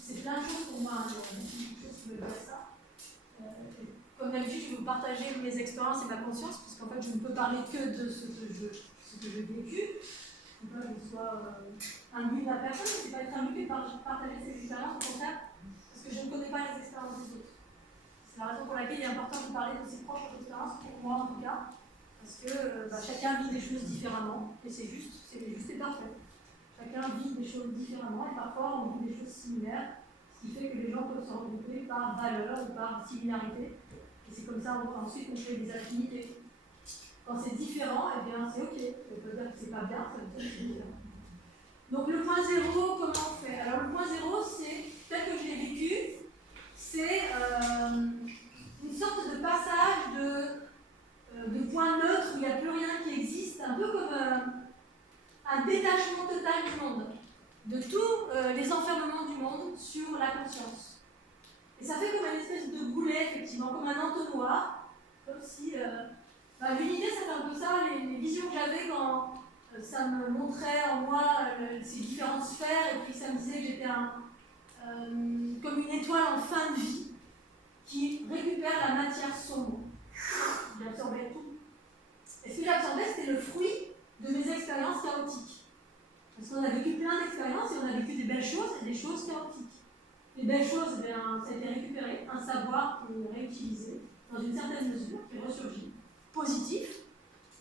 c'est plein de choses pour moi, une chose qui me dit ça. Comme d'habitude, je vais vous partager mes expériences et ma conscience, puisqu'en fait, je ne peux parler que de ce que j'ai vécu. Je ne veux pas que ce soit un but de la personne, mais ce n'est pas être un but de partager ses expériences, au contraire, parce que je ne connais pas les expériences des autres. C'est la raison pour laquelle il est important de parler de ses propres expériences, pour moi en tout cas, parce que chacun vit des choses différemment, et c'est juste et parfait. Chacun vit des choses différemment, et parfois on vit des choses similaires, ce qui fait que les gens peuvent se regrouper par valeur ou par similarité, et c'est comme ça ensuite qu'on fait des affinités. Quand c'est différent, eh bien c'est ok. Ça veut dire que c'est pas bien, ça veut dire que c'est différent. Donc le point zéro, comment on fait? Alors le point zéro, c'est, tel que je l'ai vécu, c'est une sorte de passage de point neutre où il n'y a plus rien qui existe, un peu comme un détachement total du monde, de tous les enfermements du monde sur la conscience. Et ça fait comme une espèce de goulet, effectivement, comme un entonnoir, comme si... l'unité, ça fait un peu ça, les visions que j'avais quand ça me montrait en moi ces différentes sphères, et puis ça me disait que j'étais comme une étoile en fin de vie qui récupère la matière sombre. J'absorbais tout. Et ce que j'absorbais, c'était le fruit de mes expériences chaotiques. Parce qu'on a vécu plein d'expériences et on a vécu des belles choses et des choses chaotiques. Les belles choses, ça a été récupéré, un savoir qui est réutilisé dans une certaine mesure, qui ressurgit. Positif,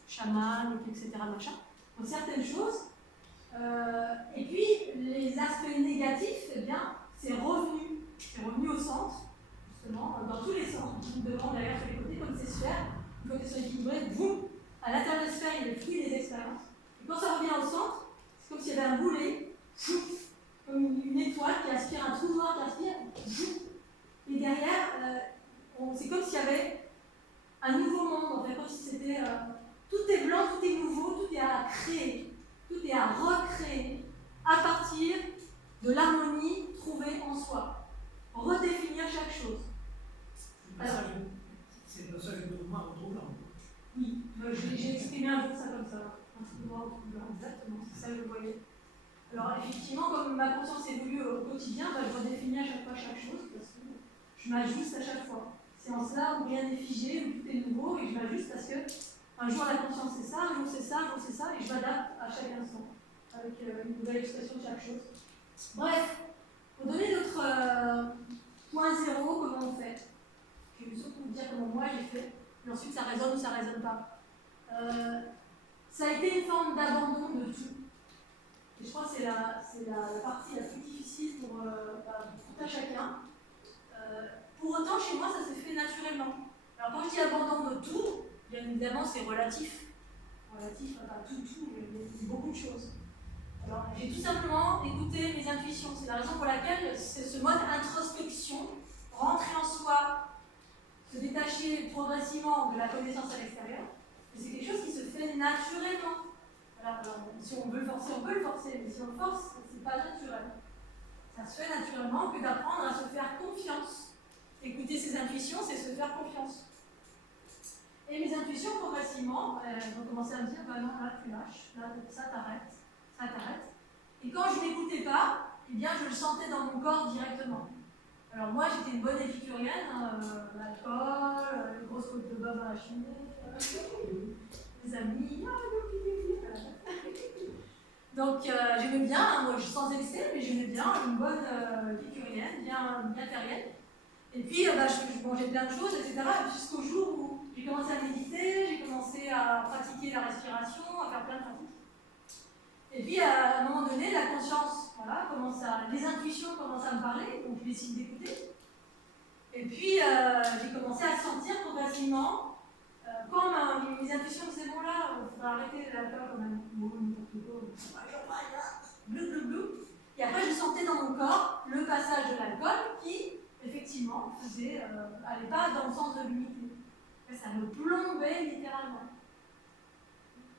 chaman, etc. machin, pour certaines choses. Et puis, les aspects négatifs, eh bien, c'est revenu au centre, justement, dans tous les sens, devant, derrière, sur les côtés, comme ces sphères, une fois qu'elles sont équilibrées, boum, à l'intérieur des sphères, il y a le fruit des expériences. Et quand ça revient au centre, c'est comme s'il y avait un boulet, comme une étoile qui aspire, un trou noir qui aspire, et derrière, c'est comme s'il y avait un nouveau monde, en fait, comme si c'était tout est blanc, tout est nouveau, tout est à créer, tout est à recréer à partir de l'harmonie trouvée en soi. Redéfinir chaque chose. C'est le passage de noir au blanc. Oui, j'ai exprimé un peu ça comme ça. Un trou noir au trou blanc, exactement, c'est ça que je voyais. Alors effectivement, comme ma conscience évolue au quotidien, je redéfinis à chaque fois chaque chose parce que je m'ajuste à chaque fois. C'est en cela où rien n'est figé, où tout est nouveau, et je m'ajuste parce que un jour la conscience c'est ça, un jour c'est ça, un jour c'est ça, et je m'adapte à chaque instant, avec une nouvelle expression de chaque chose. Bref, pour donner notre point zéro, comment on fait? Je vais surtout vous dire comment moi j'ai fait, et ensuite ça résonne ou ça résonne pas. Ça a été une forme d'abandon de tout. Et je crois que c'est la partie la plus difficile pour tout à chacun. Pour autant, chez moi, ça s'est fait naturellement. Alors, quand je dis abandon de tout, bien évidemment, c'est relatif. Relatif à tout, il y a beaucoup de choses. Alors, j'ai tout simplement écouté mes intuitions. C'est la raison pour laquelle c'est ce mode introspection, rentrer en soi, se détacher progressivement de la connaissance à l'extérieur. C'est quelque chose qui se fait naturellement. Voilà, alors, si on veut le forcer, on peut le forcer, mais si on le force, c'est pas naturel. Ça se fait naturellement que d'apprendre à se faire confiance. Écouter ses intuitions, c'est se faire confiance. Et mes intuitions, progressivement, elles ont commencé à me dire, non, là, tu lâches, là, ça t'arrête. Et quand je n'écoutais pas, eh bien, je le sentais dans mon corps directement. Alors moi, j'étais une bonne épicurienne, l'alcool, les grosses côtes de bœuf à la cheminée, les amis, donc j'aimais bien, moi, sans excès, mais j'aimais bien, une bonne épicurienne, bien terrienne. Et puis, je mangeais plein de choses, etc. Jusqu'au jour où j'ai commencé à méditer, j'ai commencé à pratiquer la respiration, à faire plein de pratiques. Et puis, à un moment donné, la conscience, les intuitions commencent à me parler, donc je décide d'écouter. Et puis, j'ai commencé à sentir progressivement, quand mes intuitions me disaient, bon là, il faudra arrêter l'alcool quand même. Bleu. Et après, je sentais dans mon corps le passage de l'alcool qui, effectivement, allait pas dans le sens de l'unité. Ça me plombait littéralement.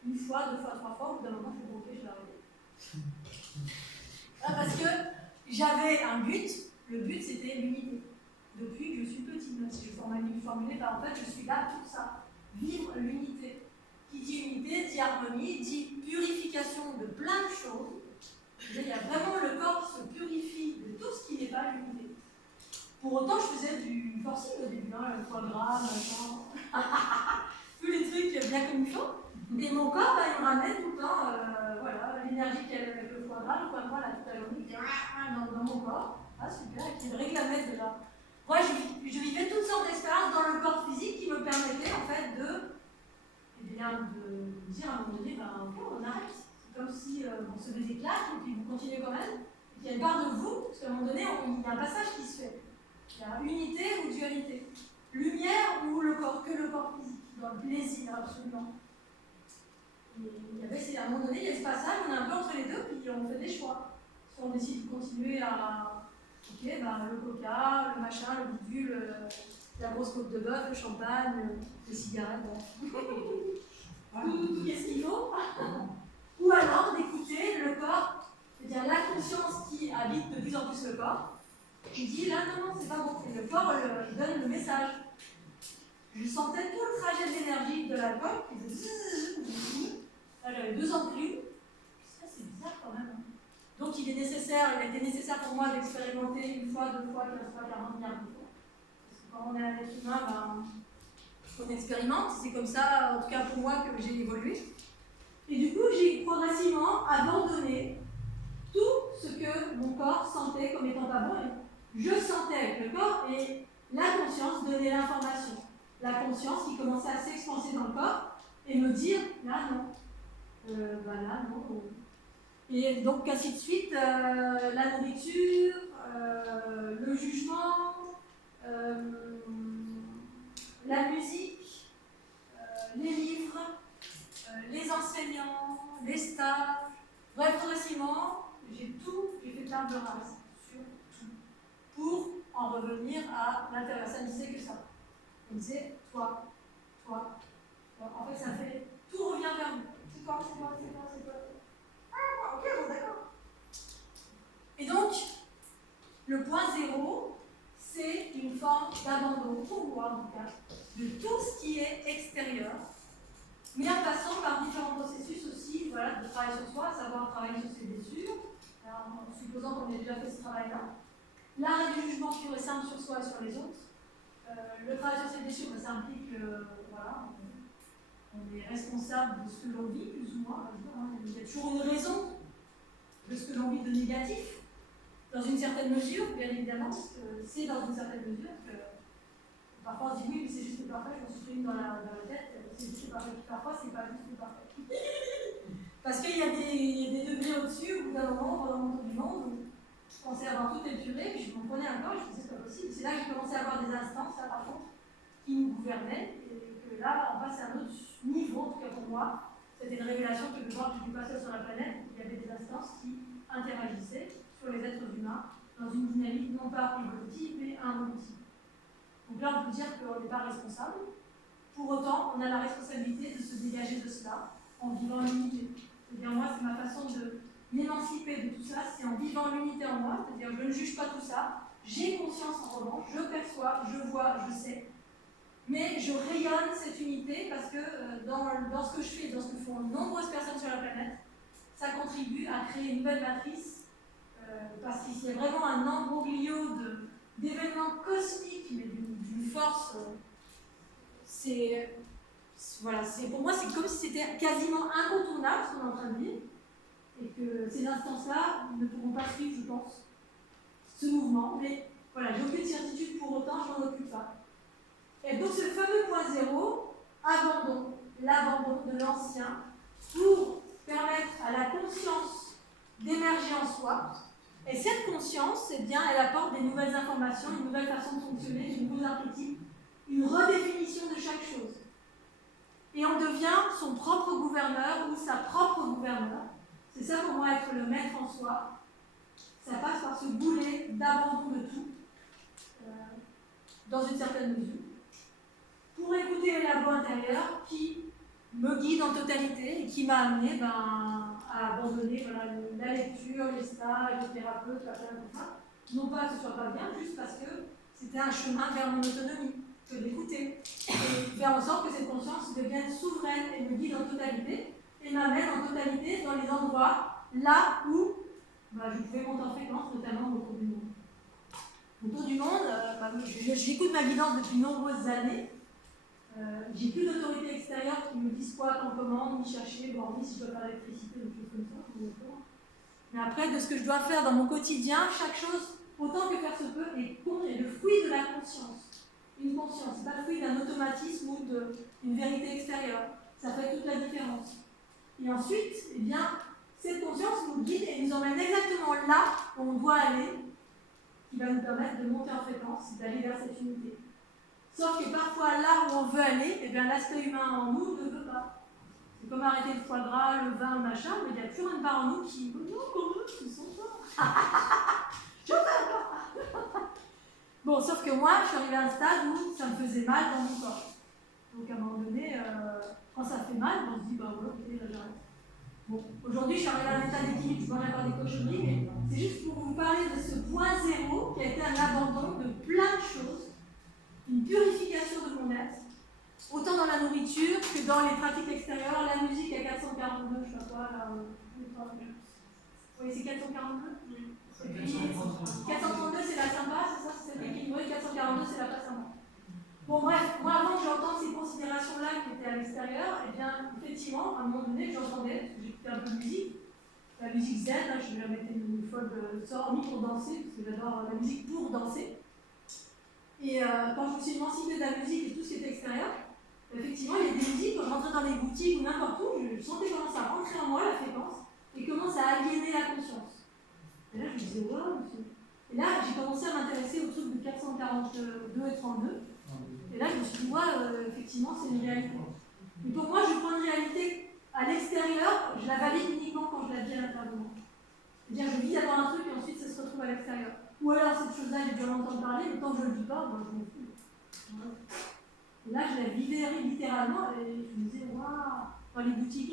Une fois, deux fois, trois fois, au bout d'un moment, je me bloquais, je l'ai arrêté. Parce que j'avais un but, le but c'était l'unité. Depuis que je suis petite, même si je formulais en fait, je suis là pour ça. Vivre l'unité. Qui dit unité, dit harmonie, dit purification de plein de choses. Il y a vraiment le corps qui se purifie de Pour autant, je faisais du forcing au début, le foie gras, tous les trucs bien comme il faut. Et mon corps, il me ramène tout le temps voilà, l'énergie qu'il y avait avec le foie gras là, toute la journée, qui dans mon corps. Ah, super, et qui me réclamait déjà. Moi, je vivais toutes sortes d'expériences dans le corps physique qui me permettaient en fait de dire à un moment donné, ok, on arrête. C'est comme si on se faisait claque et puis vous continuez quand même. Et qu'il y a une part de vous, parce qu'à un moment donné, il y a un passage qui se fait. Il y a unité ou dualité. Lumière ou le corps, que le corps physique, dans le plaisir absolument. Et il y avait, à un moment donné, il y a ce passage, on est un peu entre les deux, puis on fait des choix. Soit on décide de continuer à, ok, le coca, le machin, le bidule, la grosse côte de bœuf, le champagne, les cigarettes, tout ce qu'il faut. Ou alors d'écouter le corps, c'est-à-dire la conscience qui habite de plus en plus le corps, qui dit là, non, c'est pas bon. Et le corps donne le message. Je sentais tout le trajet de l'énergie de l'alcool qui faisait. Là, j'avais 2 ans de plus. Ça, c'est bizarre quand même. Donc, il a été nécessaire pour moi d'expérimenter 1 fois, 2 fois, 15 fois, 40 milliards de fois. Parce que quand on est un être humain, on expérimente. C'est comme ça, en tout cas pour moi, que j'ai évolué. Et du coup, j'ai progressivement abandonné tout ce que mon corps sentait comme étant pas bon. Je sentais avec le corps et la conscience donnait l'information. La conscience qui commençait à s'expanser dans le corps et me dire là non, là non. Et donc ainsi de suite, la nourriture, le jugement, la musique, les livres, les enseignants, les stages, bref, progressivement, j'ai fait table rase sur tout pour en revenir à l'intérieur. Ça ne disait que ça. Il disait toi. En fait, ça fait tout revient vers vous. C'est toi. Ah, ok, bon, d'accord. Et donc, le point 0, c'est une forme d'abandon, pour moi en tout cas, de tout ce qui est extérieur, mais en passant par différents processus aussi, voilà, de travail sur soi, à savoir travailler sur ses blessures, en supposant qu'on ait déjà fait ce travail-là. L'arrêt du jugement pur et simple sur soi et sur les autres. Le travail sur ses blessures, ça implique voilà, on est responsable de ce que l'on vit, plus ou moins. Il y a toujours une raison de ce que l'on vit de négatif, dans une certaine mesure, bien évidemment, parce que c'est dans une certaine mesure que parfois on se dit oui, mais c'est juste parfait, je me suis pris dans la tête, c'est juste parfait. Parfois, c'est pas juste parfait. Parce qu'il y a des degrés au-dessus, au bout d'un moment, pendant mon tour du monde, où je pensais avoir tout épuré, puis je me prenais un corps et je me disais c'est pas possible. C'est là que j'ai commencé à avoir des instances, là par contre, qui nous gouvernaient, et que là, on passe à un autre niveau, en tout cas pour moi. C'était une révélation que je vois que je suis pas seule sur la planète, il y avait des instances qui interagissaient sur les êtres humains dans une dynamique non pas évolutive, mais involutive. Donc là, on peut dire qu'on n'est pas responsable. Pour autant, on a la responsabilité de se dégager de cela en vivant l'unité. C'est-à-dire, moi, c'est ma façon de m'émanciper de tout ça, c'est en vivant l'unité en moi, c'est-à-dire, je ne juge pas tout ça, j'ai conscience en revanche, je perçois, je vois, je sais, mais je rayonne cette unité parce que dans ce que je fais, dans ce que font de nombreuses personnes sur la planète, ça contribue à créer une nouvelle matrice, parce qu'il y a vraiment un embroglio d'événements cosmiques, mais d'une force. Voilà, pour moi, c'est comme si c'était quasiment incontournable ce qu'on est en train de dire, et que ces instances-là ne pourront pas suivre, je pense, ce mouvement. Mais voilà, j'ai aucune certitude pour autant, je m'en occupe pas. Et donc, ce fameux point 0, l'abandon de l'ancien, pour permettre à la conscience d'émerger en soi. Et cette conscience, eh bien, elle apporte des nouvelles informations, une nouvelle façon de fonctionner, de nouveaux archétypes, une redéfinition de chaque chose. Et on devient son propre gouverneur ou sa propre gouverneure. C'est ça pour moi être le maître en soi. Ça passe par ce boulet d'abandon de tout, dans une certaine mesure, pour écouter la voix intérieure qui me guide en totalité et qui m'a amené à abandonner la lecture, les stages, les thérapeutes, tout ça. Non pas que ce soit pas bien, juste parce que c'était un chemin vers mon autonomie, que d'écouter, et faire en sorte que cette conscience devienne souveraine et me guide en totalité, et m'amène en totalité dans les endroits là où je pouvais monter en fréquence, notamment autour du monde. Autour du monde, j'écoute ma guidance depuis de nombreuses années. J'ai plus d'autorité extérieure qui me disent quoi, quand, comment, ni chercher, bon, ni si je dois faire l'électricité, des choses comme ça. Mais après, de ce que je dois faire dans mon quotidien, chaque chose, autant que faire se peut, est le fruit de la conscience. Une conscience, pas le fruit d'un automatisme ou d'une vérité extérieure. Ça fait toute la différence. Et ensuite, eh bien, cette conscience nous guide et nous emmène exactement là où on doit aller, qui va nous permettre de monter en fréquence, d'aller vers cette unité. Sauf que parfois, là où on veut aller, eh bien, l'aspect humain en nous ne veut pas. C'est comme arrêter le foie gras, le vin, le machin, mais il y a toujours une part en nous qui dit non, comment ils sont pas. Je ne peux pas. Bon, sauf que moi, je suis arrivée à un stade où ça me faisait mal dans mon corps. Donc à un moment donné, quand ça fait mal, on se dit bah ouais, ok, là j'arrête. Bon, aujourd'hui, je suis arrivée à un état d'équilibre, je parle encore des cochonneries, mais c'est juste pour vous parler de ce point zéro qui a été un abandon de plein de choses, une purification de mon être, autant dans la nourriture que dans les pratiques extérieures, la musique à 442, je sais pas quoi, là, oui, c'est 442. Et puis 432, c'est la sympa, c'est ça, c'est équilibré, 442, c'est la pas sympa. Bon, bref, moi, avant que j'entende ces considérations-là qui étaient à l'extérieur, eh bien, effectivement, à un moment donné, j'entendais, parce que j'écoutais un peu de musique, la musique zen, hein, je n'ai jamais été une folle de ça, ni pour danser, parce que j'adore la musique pour danser. Et quand je me suis émancipée de la musique et tout ce qui était extérieur, effectivement, il y a des musiques, quand je rentrais dans les boutiques ou n'importe où, je sentais commencer à rentrer en moi la fréquence et commence à aliéner la conscience. Et là, je me disais, wow, monsieur. Et là, j'ai commencé à m'intéresser au truc de 442 et 32. Et là, je me suis dit, effectivement, c'est une réalité. Et pour moi, je prends une réalité à l'extérieur, je la valide uniquement quand je la vis à l'intérieur de moi. C'est-à-dire, je vis d'abord un truc et ensuite ça se retrouve à l'extérieur. Ou alors, cette chose-là, j'ai dû l'entendre parler, mais tant que je ne le vis pas, je m'en fous. Voilà. Et là, je la vivais littéralement et je me disais, waouh, dans les boutiques,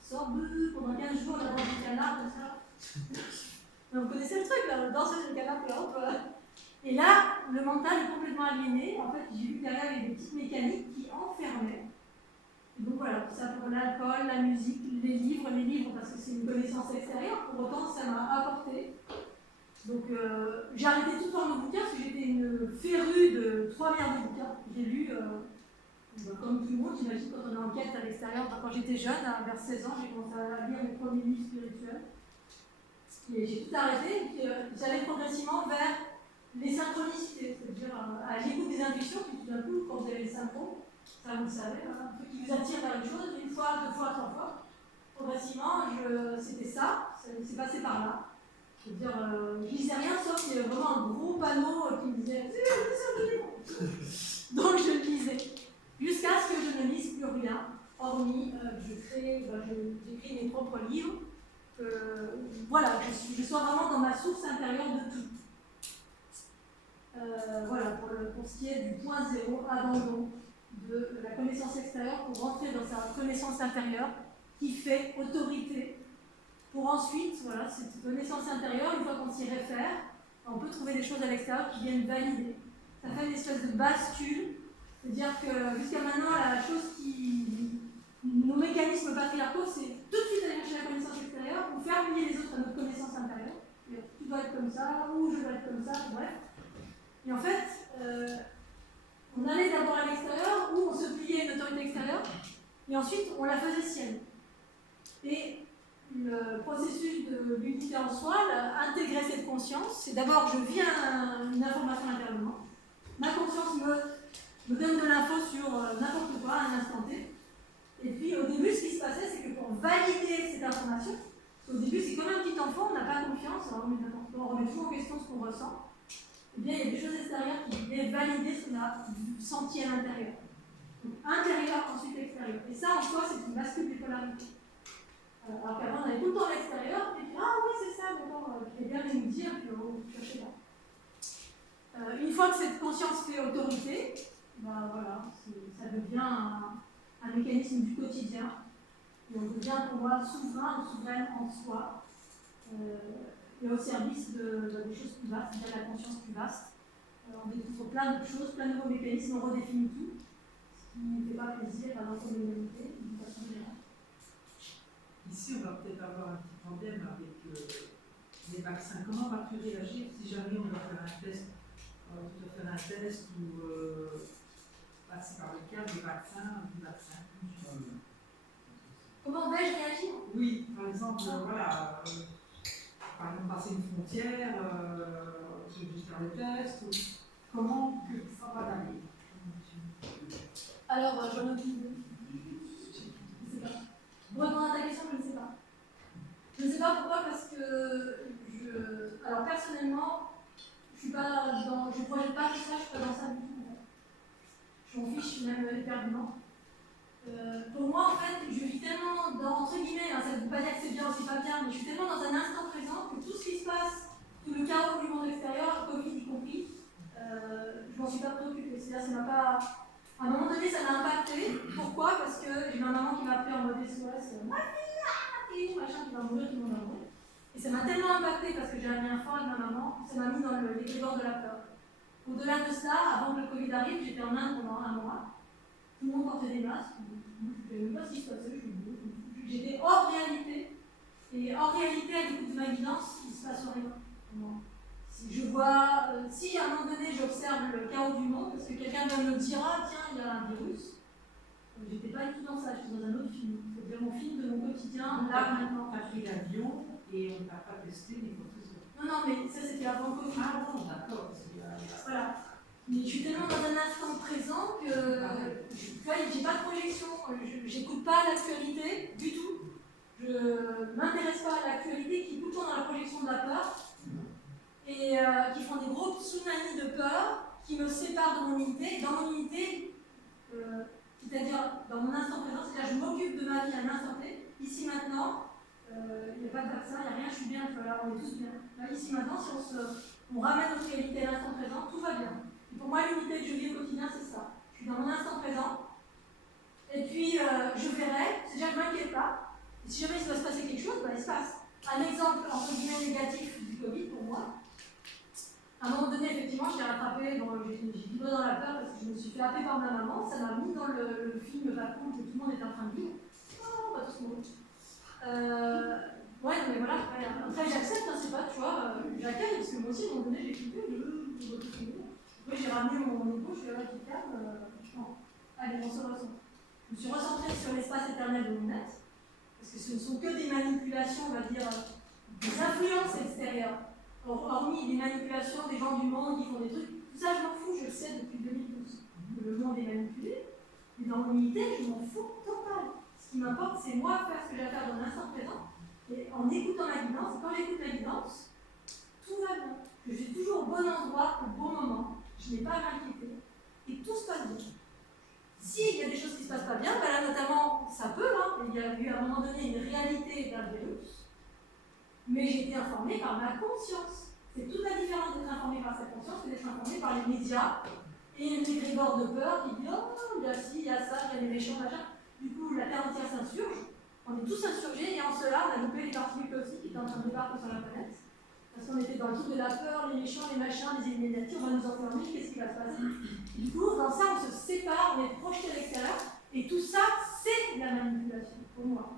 sort pendant 15 jours, la danse du canard, comme ça. Vous connaissez le truc, là, danseuse du canard, hop. Et là, le mental est complètement aliéné. En fait, j'ai vu que derrière, il y avait des petites mécaniques qui enfermaient. Et donc voilà, ça pour l'alcool, la musique, les livres parce que c'est une connaissance extérieure. Pour autant, ça m'a apporté. Donc j'ai arrêté toute forme de bouquins parce que j'étais une férue de 3 milliards de bouquins. J'ai lu, comme tout le monde, j'imagine, quand on est en quête à l'extérieur. Quand j'étais jeune, vers 16 ans, j'ai commencé à lire mes premiers livres spirituels. Et j'ai tout arrêté. Et puis j'allais progressivement vers les synchronicités, c'est-à-dire à l'écoute des intuitions, puis tout d'un coup, quand vous avez les synchros, ça vous le savez, un truc qui vous attire vers une chose, une fois, deux fois, trois fois. Progressivement, c'était ça, c'est passé par là. C'est-à-dire, je disais rien, sauf qu'il y avait vraiment un gros panneau qui me disait donc je le lisais. Jusqu'à ce que je ne lise plus rien, hormis j'écris mes propres livres, voilà, je sois vraiment dans ma source intérieure de tout. Voilà, pour ce qui est du point zéro, abandon de la connaissance extérieure pour rentrer dans sa connaissance intérieure qui fait autorité. Pour ensuite, voilà, cette connaissance intérieure, une fois qu'on s'y réfère, on peut trouver des choses à l'extérieur qui viennent valider. Ça fait une espèce de bascule, c'est-à-dire que jusqu'à maintenant, la chose nos mécanismes patriarcaux, c'est tout de suite aller chercher la connaissance extérieure ou faire plier les autres à notre connaissance intérieure. Tu dois être comme ça, ou je dois être comme ça, bref. Et en fait, on allait d'abord à l'extérieur où on se pliait à une autorité extérieure et ensuite on la faisait sienne. Et le processus de l'unité en soi, intégrer cette conscience, c'est d'abord je vis une information intérieurement, ma conscience me donne de l'info sur n'importe quoi à un instant T. Et puis au début, ce qui se passait, c'est que pour valider cette information, au début c'est comme un petit enfant, on n'a pas confiance, on remet toujours en question ce qu'on ressent. Eh bien, il y a des choses extérieures qui viennent valider ce qu'on a senti à l'intérieur. Donc, intérieur, ensuite extérieur. Et ça, en soi, c'est une bascule des polarités. Alors qu'avant, on avait tout le temps l'extérieur, et puis, ah oui, c'est ça, d'accord, il est bien de nous dire, puis on cherchait là. Une fois que cette conscience fait autorité, ben voilà, ça devient un mécanisme du quotidien, et on devient pour moi souverain ou souveraine en soi. Et au service des choses plus vastes, c'est-à-dire la conscience plus vaste. On découvre plein de choses, plein de nouveaux mécanismes, on redéfinit tout, ce qui ne fait pas plaisir à l'ensemble de l'humanité, d'une façon générale. Ici, on va peut-être avoir un petit problème avec les vaccins, comment vas-tu réagir si jamais on doit faire un test, tu dois faire un test ou passer par le cadre du vaccin, Comment vais-je réagir? Oui, par exemple, voilà, par exemple passer une frontière, tu veux faire le test, ou comment que ça va d'aller? Alors, j'en ai aucune idée. Je ne sais pas. Pour répondre à ta question, je ne sais pas. Je ne sais pas pourquoi, parce que alors personnellement, je ne projette pas tout ça, je ne suis pas dans ça du tout. Je m'en fiche, même éperdument. Pour moi, en fait, je vis tellement dans, entre guillemets, hein, ça ne veut pas dire que c'est bien ou c'est pas bien, mais je suis tellement dans un instant présent que tout ce qui se passe, tout le chaos du monde extérieur, Covid y compris, je m'en suis pas préoccupée. C'est-à-dire, ça m'a pas. À un moment donné, ça m'a impacté. Pourquoi? Parce que j'ai ma maman qui m'a appelé en mode SOS, ma fille, t'es où, machin, qui va mourir, tout le monde va mourir. Et ça m'a tellement impacté parce que j'ai un lien fort avec ma maman, ça m'a mis dans l'égrégore de la peur. Au-delà de cela, avant que le Covid arrive, j'étais en Inde pendant un mois. Tout le monde portait des masques. Je ne savais même pas ce qui se passait. J'étais hors réalité. Et hors réalité, à l'écoute de ma guidance, il ne se passe rien. Si je vois, si à un moment donné j'observe le chaos du monde, parce que quelqu'un me dira, tiens, il y a un virus, j'étais pas du tout dans ça, j'étais dans un autre film. C'est-à-dire mon film de mon quotidien, là maintenant. Tu as pris l'avion et on ne t'a pas testé ni quoi que ce soit. Non, mais ça c'était avant le Covid. Ah bon, d'accord. Voilà. Mais je suis tellement dans un instant présent que tu vois, j'ai pas de projection, j'écoute pas l'actualité du tout. Je m'intéresse pas à l'actualité qui est tout le temps dans la projection de la peur et qui font des gros tsunamis de peur qui me séparent de mon unité. Dans mon unité, c'est-à-dire dans mon instant présent, c'est-à-dire je m'occupe de ma vie à un instant T, ici maintenant, il n'y a pas de vaccin, il n'y a rien, je suis bien, voilà, on est tous bien. Là, ici maintenant, si on ramène notre réalité à l'instant présent, tout va bien. Et pour moi, l'unité que je vis au quotidien, c'est ça. Je suis dans mon instant présent, et puis je verrai, c'est-à-dire que je ne m'inquiète pas. Et si jamais il doit se passer quelque chose, il se passe. Un exemple entre guillemets négatif du Covid pour moi. À un moment donné, effectivement, je l'ai rattrapé, j'ai vibré dans la peur parce que je me suis fait happer par ma maman. Ça m'a mis dans le film Vacuum que tout le monde est en train de vivre. Oh, on va tous mourir. Ouais, mais voilà. Après, j'accepte, hein, c'est pas, tu vois, j'accueille parce que moi aussi, à un moment donné, j'ai flippé, je vais tous mourir. Après, j'ai ramené mon écho, je suis là, qui calme. Non. Allez, on se recentre. Je me suis recentrée sur l'espace éternel de mon être. Parce que ce ne sont que des manipulations, on va dire, des influences extérieures. Hormis des manipulations des gens du monde qui font des trucs, tout ça je m'en fous, je le sais depuis 2012. Le monde est manipulé, mais dans mon unité, je m'en fous total. Ce qui m'importe, c'est moi faire ce que j'ai à faire dans l'instant présent, et en écoutant ma guidance, quand j'écoute ma guidance, tout va bien. Je suis toujours au bon endroit, au bon moment, je n'ai pas à m'inquiéter, et tout se passe bien. S'il y a des choses qui ne se passent pas bien, ben là notamment, ça peut, hein, il y a eu à un moment donné une réalité d'un virus, mais j'ai été informée par ma conscience. C'est toute la différence d'être informée par sa conscience que d'être informée par les médias et une égrégore de peur qui dit oh, il y a ci, il y a ça, il y a des méchants, machin. Du coup, la Terre entière s'insurge. On est tous insurgés et en cela, on a loupé les particules aussi qui étaient en train de débarquer sur la planète. Parce qu'on était dans le truc de la peur, les méchants, les machins, les Illuminati, on va nous enfermer, qu'est-ce qui va se passer? Du coup, dans ça, on se sépare, on est projeté à l'extérieur, et tout ça, c'est la manipulation, pour moi.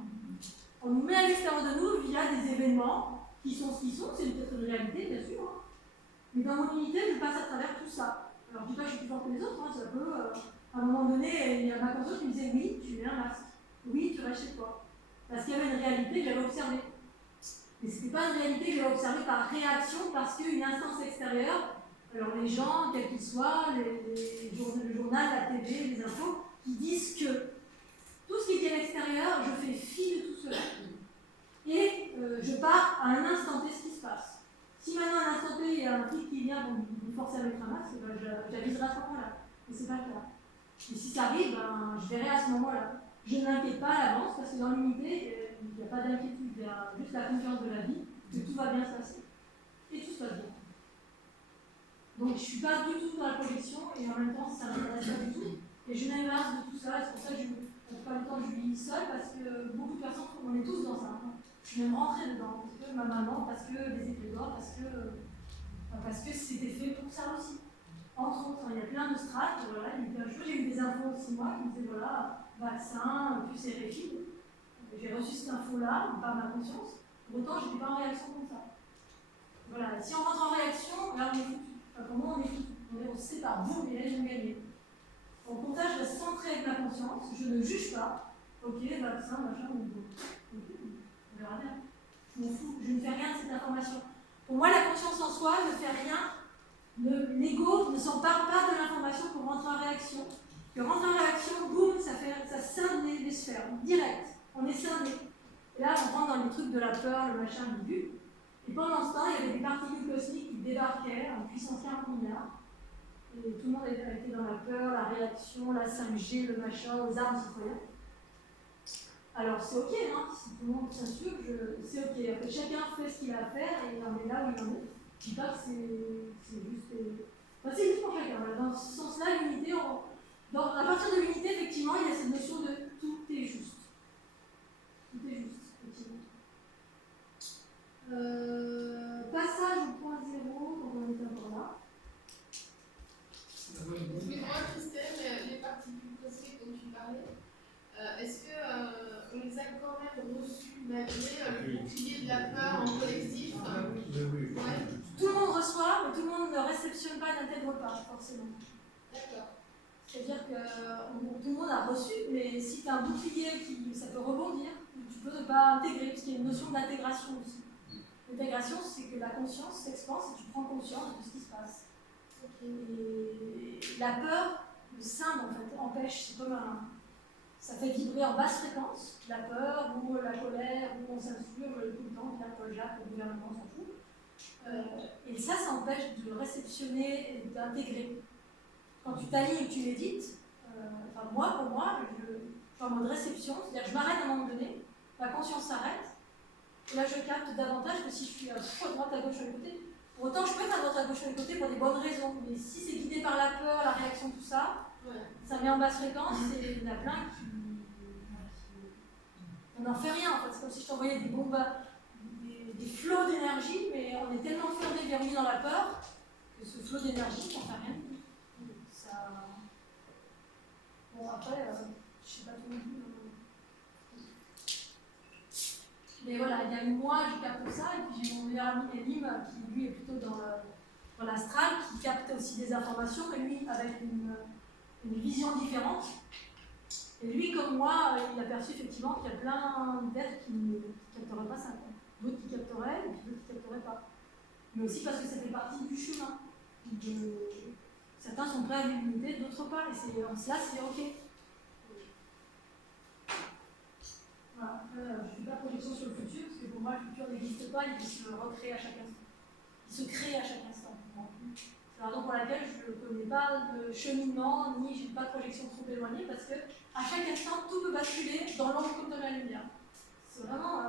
On nous met à l'extérieur de nous via des événements qui sont ce qu'ils sont, c'est peut-être une réalité, bien sûr. Hein. Mais dans mon unité, je passe à travers tout ça. Alors, je ne dis pas que je suis plus fort que les autres, hein, ça peut. À un moment donné, il y a ma conscience qui me disait oui, tu mets un masque. Oui, tu restes chez toi. Parce qu'il y avait une réalité que j'avais observée. Mais ce n'était pas une réalité que j'avais observée par réaction, parce qu'une instance extérieure, alors les gens, quels qu'ils soient, le journal, la TV, les infos, qui disent que tout ce qui est à l'extérieur, je fais fi de tout cela. Et je pars à un instant T ce qui se passe. Si maintenant à un instant T, il y a un truc qui vient pour me forcer à mettre un masque, ben, j'aviserai à ce moment-là. Mais c'est pas le cas. Et si ça arrive, ben, je verrai à ce moment-là. Je ne m'inquiète pas à l'avance parce que dans l'unité, il n'y a pas d'inquiétude, il y a juste la confiance de la vie, que tout va bien se passer. Et tout se passe bien. Donc je ne suis pas du tout dans la projection et en même temps ça ne m'intéresse pas du tout. Et je m'émerge de tout ça, et c'est pour ça que la plupart du temps je vis seule parce que beaucoup de personnes, on est tous dans ça. Hein. Je suis même rentrée dedans, parce que ma maman, parce que les égrégores, parce que c'était fait pour ça aussi. Entre autres, il y a plein de strates, voilà, il y a plein de choses. J'ai eu des infos aussi moi qui me disaient voilà, vaccin, puis RFI. J'ai reçu cette info-là par ma conscience. Pour autant, je n'étais pas en réaction comme ça. Voilà. Si on rentre en réaction, là on est foutu. Enfin, pour moi, on est foutu. On se sépare. Boum, et là, ils ont gagné. Donc, comme ça, je reste centrée avec ma conscience. Je ne juge pas. Ok, vaccin, machin, on verra bien. Je m'en fous. Je ne fais rien de cette information. Pour moi, la conscience en soi ne fait rien. L'ego ne s'empare pas de l'information pour rentrer en réaction. Que rentrer en réaction, boum, ça scinde les sphères. Direct. On est scindé. Et là, on rentre dans les trucs de la peur, le machin, le but. Et pendant ce temps, il y avait des particules cosmiques qui débarquaient en puissance 40 milliards. Et tout le monde a été dans la peur, la réaction, la 5G, le machin, les armes citoyennes. Alors c'est ok, hein, si tout le monde s'assure, c'est ok. En fait, chacun fait ce qu'il a à faire et il en est là où il en est. Je dis pas que c'est juste. Enfin, c'est juste pour chacun. Dans ce sens-là, l'unité, à partir de l'unité, effectivement, il y a cette notion de tout est juste. Tout est juste, effectivement. Passage au point zéro, donc on est encore là. Excuse-moi, Christelle, les particules cosmiques dont tu parlais, est-ce qu'on les a quand même reçues malgré le bouclier de la peur en collectif? Oui. Ouais. Tout le monde reçoit, mais tout le monde ne réceptionne pas, n'intègre pas, forcément. D'accord. C'est-à-dire que tout le monde a reçu, mais si tu as un bouclier, ça peut rebondir, tu peux ne pas intégrer, parce qu'il y a une notion d'intégration aussi. L'intégration, c'est que la conscience s'expanse et tu prends conscience de ce qui se passe. Et la peur, le scinde en fait, empêche, c'est comme ça fait vibrer en basse fréquence, la peur ou la colère, ou on s'insurge tout le temps, via Paul Jacques, le gouvernement s'en fout. Et ça empêche de réceptionner et d'intégrer. Quand tu t'alignes et que tu médites, pour moi, je suis en mode réception, c'est-à-dire que je m'arrête à un moment donné, ma conscience s'arrête, et là je capte davantage que si je suis à droite, à gauche, à côté. Pour autant, je peux être à droite, à gauche, à côté pour des bonnes raisons, mais si c'est guidé par la peur, la réaction, tout ça, ça met en basse fréquence et il y en a plein qui. On n'en fait rien en fait, c'est comme si je t'envoyais des bombes, des flots d'énergie, mais on est tellement fermé, verrouillé dans la peur que ce flot d'énergie, on n'en fait rien. Ça. Bon, après, je sais pas tout le monde. Mais voilà, il y a eu moi, je capte ça, et puis j'ai mon meilleur ami Elim, qui lui est plutôt dans l'astral, qui capte aussi des informations, mais lui avec une vision différente. Et lui, comme moi, il a perçu effectivement qu'il y a plein d'êtres qui ne capteraient pas ça. D'autres qui capteraient, et puis d'autres qui ne capteraient pas. Mais aussi parce que ça fait partie du chemin. Certains sont prêts à l'unité, d'autres pas, et en cela, c'est ok. Voilà. Je ne fais pas de projection sur le futur, parce que pour moi, le futur n'existe pas, il peut se recréer à chaque instant. Il se crée à chaque instant. C'est la raison pour laquelle je ne connais pas de cheminement, ni je n'ai pas de projection trop éloignée, parce que à chaque instant, tout peut basculer dans l'ombre comme dans la lumière. C'est vraiment.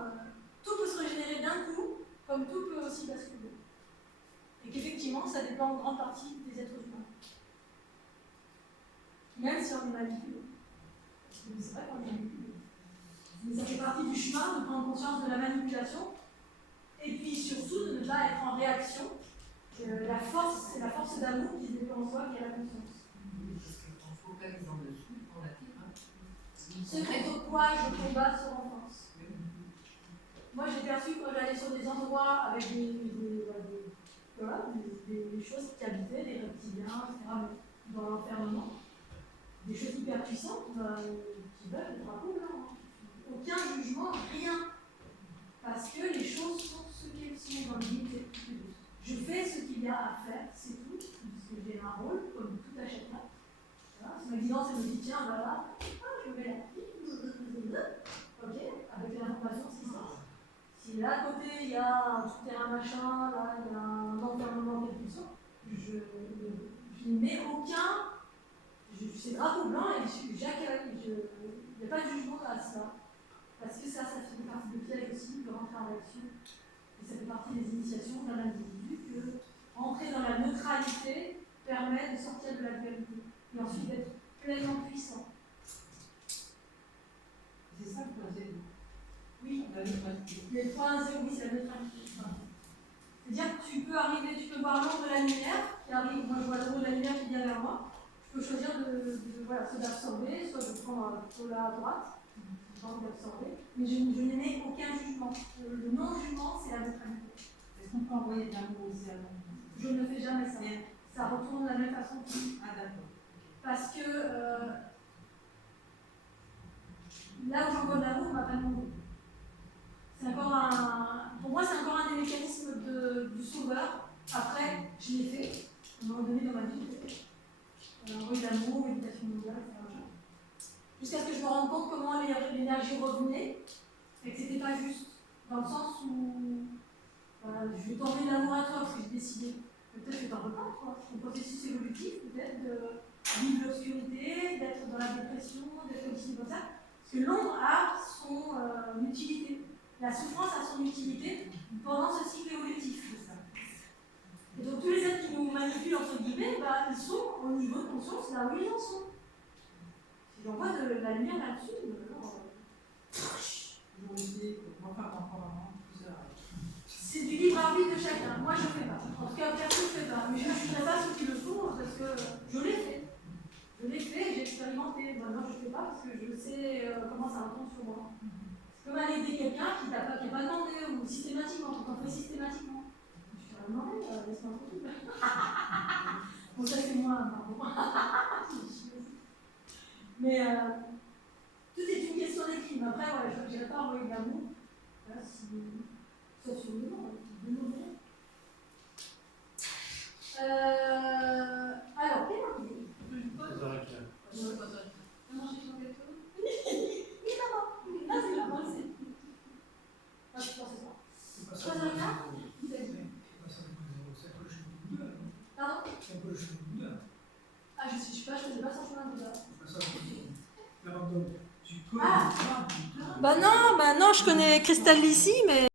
Tout peut se régénérer d'un coup, comme tout peut aussi basculer. Et qu'effectivement, ça dépend en grande partie des êtres humains. Même si on est manipulé. Parce que c'est vrai qu'on est manipulé. Mais ça fait partie du chemin de prendre conscience de la manipulation, et puis surtout de ne pas être en réaction. La force, c'est la force d'amour qui se déploie en soi, qui est la conscience. En focalisant dessus, on attire. Ce contre quoi je combats se renforce. Moi, j'ai perçu quand j'allais sur des endroits avec des choses qui habitaient, des reptiliens, etc., dans l'enfermement, des choses hyper puissantes qui veulent le drapeau blanc. Aucun jugement, rien. Parce que les choses sont ce qu'elles sont dans l'unité. Je fais ce qu'il y a à faire, c'est tout, parce que j'ai un rôle, comme tout à chacun. Voilà. Si ma guidance, elle me dit, tiens, voilà, je mets la petite, ok, avec l'information, ce qui se passe. Si là à côté, il y a un souterrain machin, là, il y a un enfermement quelque chose, je ne mets aucun. C'est drapeau blanc et il n'y a pas de jugement à ça. Parce que ça fait partie de piège aussi, de rentrer en réaction. Et ça fait partie des initiations d'un individu que rentrer dans la neutralité permet de sortir de la dualité. Et ensuite d'être pleinement puissant. C'est ça le point zéro. Oui, La neutralité. le point zéro, oui, c'est la neutralité. C'est-à-dire que tu peux arriver, tu peux voir l'ombre de la lumière qui arrive, moi je vois l'ombre de la lumière qui vient vers moi. Je peux choisir soit d'absorber, soit de prendre plutôt là à droite. D'absorber, mais je n'émets aucun jugement. Le non-jugement, c'est la neutralité. Est-ce qu'on peut envoyer de l'amour aussi à l'autre? Je ne fais jamais ça. Mais- Ça retourne de la même façon. Ah d'accord. Parce que là où j'envoie de l'amour, on m'a pas demandé. C'est encore pour moi, c'est encore un des mécanismes du sauveur. Après, je l'ai fait. À un moment donné dans ma vie, je l'ai fait. Envoyer de l'amour, méditation mondiale, etc. Jusqu'à ce que je me rende compte comment l'énergie revenait et que c'était pas juste. Dans le sens où je vais t'envoyer de l'amour à toi parce que j'ai décidé. Peut-être que t'en veux pas, toi. C'est un processus évolutif, peut-être, de vivre l'obscurité, d'être dans la dépression, d'être aussi comme ça. Parce que l'ombre a son utilité. La souffrance a son utilité pendant ce cycle évolutif. Et donc tous les êtres qui nous manipulent, entre guillemets, ils sont au niveau de conscience là où ils en sont. Si j'envoie de la lumière là-dessus, J'aurais essayé pour moi faire encore plusieurs. c'est du libre arbitre de chacun. Moi, je ne fais pas. En tout cas, personne ne fait pas. Mais je ne jugerai pas ceux qui le font parce que je l'ai fait. Je l'ai fait, j'ai expérimenté. Maintenant, je ne fais pas parce que je sais comment ça retombe sur moi. C'est comme aller aider quelqu'un qui n'a pas demandé ou systématiquement. Tu t'en fais systématiquement. Je t'ai demandé, laisse-moi tranquille. Bon, ça, c'est moi, pardon. Mais tout est une question d'équilibre. Après, je n'irai pas envoyer de l'amour. Sauf sur le nom, de nous. Alors, quel est Je me pose manger ton gâteau. Oui, maman. Ah, c'est maman, c'est. Ah, je pense que c'est ça. Trois heures là. Vous avez dit. Pardon. Ah, je sais pas, je faisais pas son chemin de là. Ah. Bah non, je connais Cristal ici, mais.